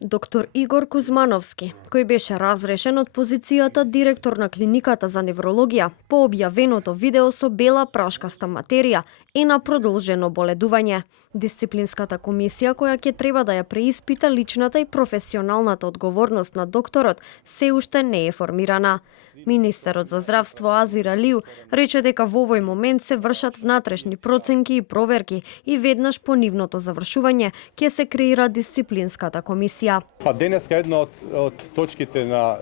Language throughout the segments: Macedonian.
Доктор Игор Кузмановски, кој беше разрешен од позицијата директор на клиниката за неврологија по објавеното видео со бела прашкаста материја и на продолжено боледување. Дисциплинската комисија која ќе треба да ја преиспита личната и професионалната одговорност на докторот се уште не е формирана. Министерот за здравство Азир Алиу рече дека во овој момент се вршат внатрешни проценки и проверки и веднаш по нивното завршување ќе се креира дисциплинската комисија. Денеска една од точките на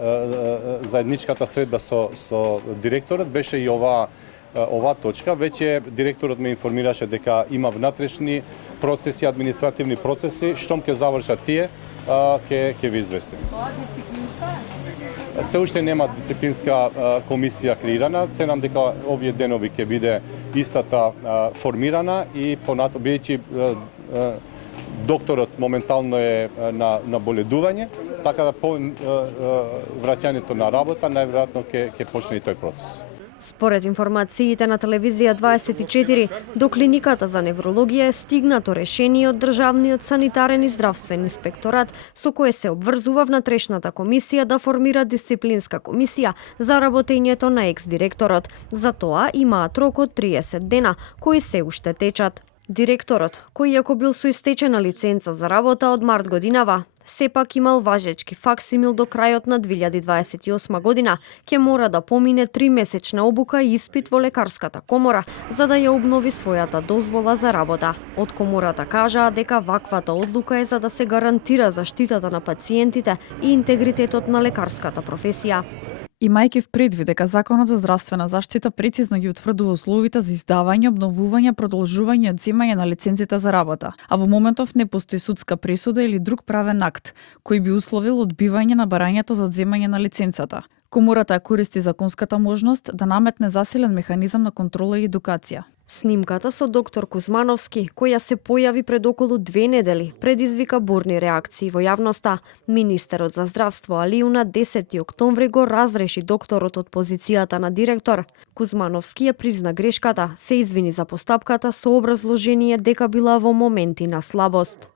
заедничката средба со директорот беше и ова точка. Веќе директорот ме информираше дека има внатрешни процеси, административни процеси, штом ќе завршат тие, ќе ви известим. Се уште нема дисциплинска комисија креирана, се нам дека овие денови ќе биде истата формирана и понатаму бидејќи докторот моментално е на боледување, така да по враќањето на работа најверојатно ќе почне и тој процес. Според информациите на телевизија 24, до клиниката за неврологија е стигнато решение од Државниот санитарен и здравствен инспекторат со кое се обврзува внатрешната комисија да формира дисциплинска комисија за работењето на екс-директорот. За тоа имаат рок од 30 дена, кои се уште течат. Директорот, кој иако бил со истечена лиценца за работа од март годинава, сепак имал важечки факсимил до крајот на 2028 година, ќе мора да помине 3-месечна обука и испит во лекарската комора за да ја обнови својата дозвола за работа. Од комората кажаа дека ваквата одлука е за да се гарантира заштитата на пациентите и интегритетот на лекарската професија. Имајќи в предвид дека Законот за здравствена заштита прецизно ги утврдува условите за издавање, обновување, продолжување и одземање на лиценците за работа, а во моментов не постои судска пресуда или друг правен акт кој би условил одбивање на барањето за одземање на лиценцата. Комората ја користи законската можност да наметне засилен механизам на контрола и едукација. Снимката со доктор Кузмановски, која се појави пред околу 2 недели, предизвика бурни реакции во јавноста. Министерот за здравство Алиу на 10 октомври го разреши докторот од позицијата на директор. Кузмановски ја призна грешката, се извини за постапката со образложение дека била во моменти на слабост.